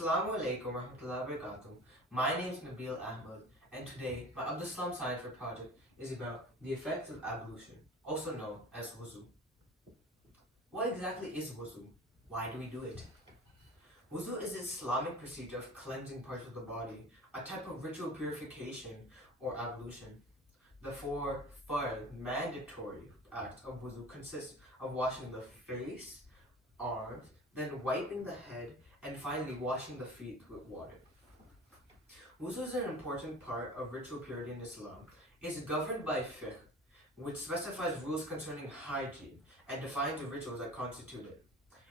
Assalamu alaikum warahmatullahi wabarakatuh. My name is Nabeel Ahmad, and today my Abdus science fair project is about the effects of ablution, also known as wudu. What exactly is wudu? Why do we do it? Wudu is an Islamic procedure of cleansing parts of the body, a type of ritual purification or ablution. The four mandatory acts of wudu consist of washing the face, arms, then wiping the head, and finally washing the feet with water. Wudu is an important part of ritual purity in Islam. It is governed by fiqh, which specifies rules concerning hygiene and defines the rituals that constitute it.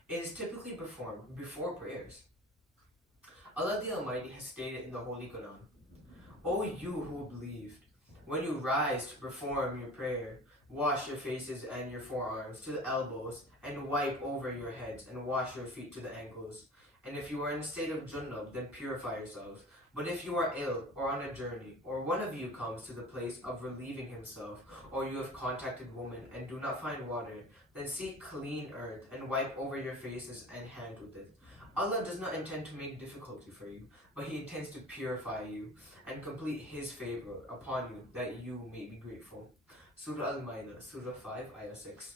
It is typically performed before prayers. Allah the Almighty has stated in the Holy Quran, "O you who believed, when you rise to perform your prayer, wash your faces and your forearms to the elbows, and wipe over your heads, and wash your feet to the ankles. And if you are in a state of junub, then purify yourselves. But if you are ill or on a journey, or one of you comes to the place of relieving himself, or you have contacted woman and do not find water, then seek clean earth and wipe over your faces and hands with it. Allah does not intend to make difficulty for you, but He intends to purify you and complete His favor upon you, that you may be grateful." Surah Al-Ma'idah, Surah 5, Ayah 6.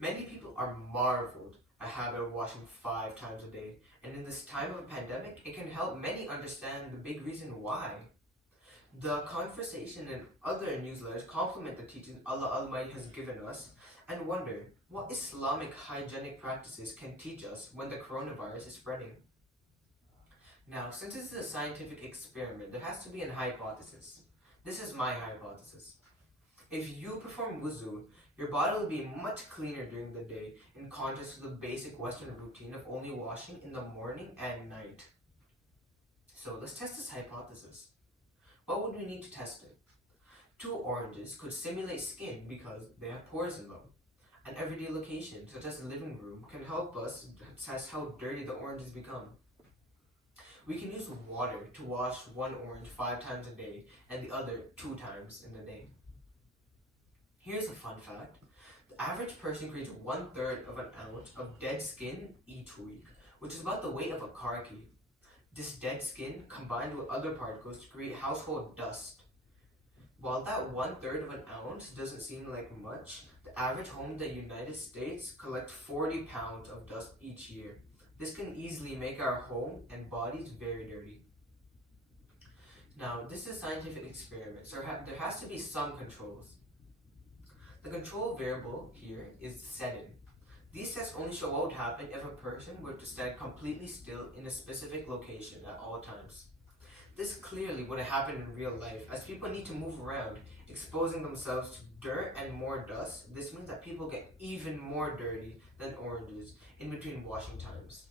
Many people are marveled at the habit of washing 5 times a day, and in this time of a pandemic, it can help many understand the big reason why. The conversation and other newsletters complement the teachings Allah Almighty has given us and wonder what Islamic hygienic practices can teach us when the coronavirus is spreading. Now, since this is a scientific experiment, there has to be an hypothesis. This is my hypothesis. If you perform wudu, your body will be much cleaner during the day, in contrast to the basic Western routine of only washing in the morning and night. So let's test this hypothesis. What would we need to test it? 2 oranges could simulate skin because they have pores in them. An everyday location, such as the living room, can help us test how dirty the oranges become. We can use water to wash one orange 5 times a day and the other 2 times in a day. Here's a fun fact. The average person creates 1/3 of an ounce of dead skin each week, which is about the weight of a car key. This dead skin combined with other particles to create household dust. While that 1/3 of an ounce doesn't seem like much, the average home in the United States collects 40 pounds of dust each year. This can easily make our home and bodies very dirty. Now, this is a scientific experiment, so there has to be some controls. The control variable here is setting. These tests only show what would happen if a person were to stand completely still in a specific location at all times. This clearly wouldn't happen in real life, as people need to move around, exposing themselves to dirt and more dust. This means that people get even more dirty than oranges in between washing times.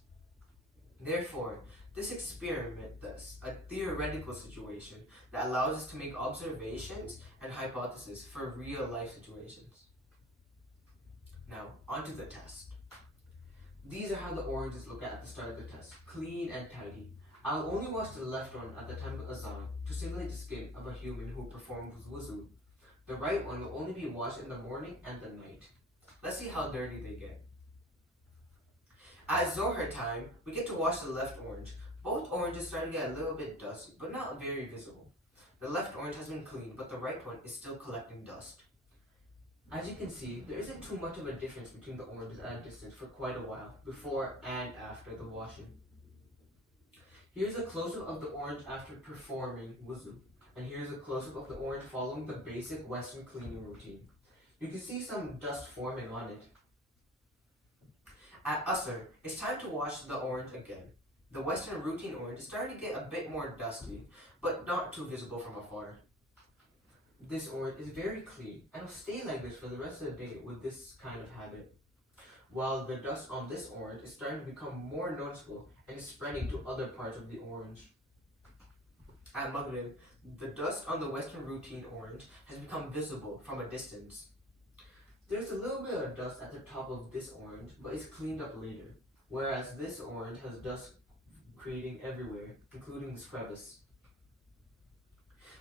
Therefore, this experiment thus a theoretical situation that allows us to make observations and hypotheses for real life situations. Now, onto the test. These are how the oranges look at the start of the test, clean and tidy. I'll only wash the left one at the time of azan to simulate the skin of a human who performs wudu. The right one will only be washed in the morning and the night. Let's see how dirty they get. At Zohar time, we get to wash the left orange. Both oranges start to get a little bit dusty, but not very visible. The left orange has been cleaned, but the right one is still collecting dust. As you can see, there isn't too much of a difference between the oranges at a distance for quite a while, before and after the washing. Here's a close-up of the orange after performing wudu, and here's a close-up of the orange following the basic Western cleaning routine. You can see some dust forming on it. At Asr, it's time to wash the orange again. The Western routine orange is starting to get a bit more dusty, but not too visible from afar. This orange is very clean and will stay like this for the rest of the day with this kind of habit. While the dust on this orange is starting to become more noticeable and is spreading to other parts of the orange. At Maghrib, the dust on the Western routine orange has become visible from a distance. There's a little bit of dust at the top of this orange, but it's cleaned up later, whereas this orange has dust creating everywhere, including this crevice.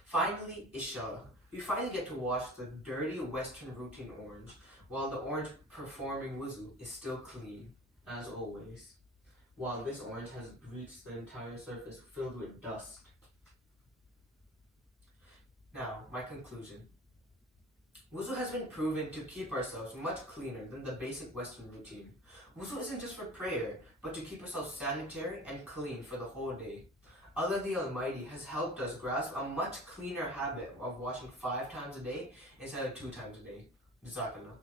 Finally, Isha. We finally get to wash the dirty Western routine orange, while the orange performing wudu is still clean, as always. while this orange has reached the entire surface filled with dust. Now, my conclusion. Wudu has been proven to keep ourselves much cleaner than the basic Western routine. Wudu isn't just for prayer, but to keep ourselves sanitary and clean for the whole day. Allah the Almighty has helped us grasp a much cleaner habit of washing 5 times a day instead of 2 times a day. Jazakallah.